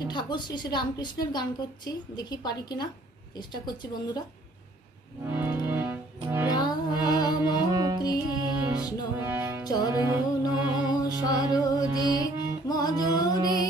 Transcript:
একটি ঠাকুর শ্রী শ্রী রামকৃষ্ণের গান করছি, দেখি পারি কিনা, চেষ্টা করছি বন্ধুরা। রাম কৃষ্ণ চরণ সরোজে মজরে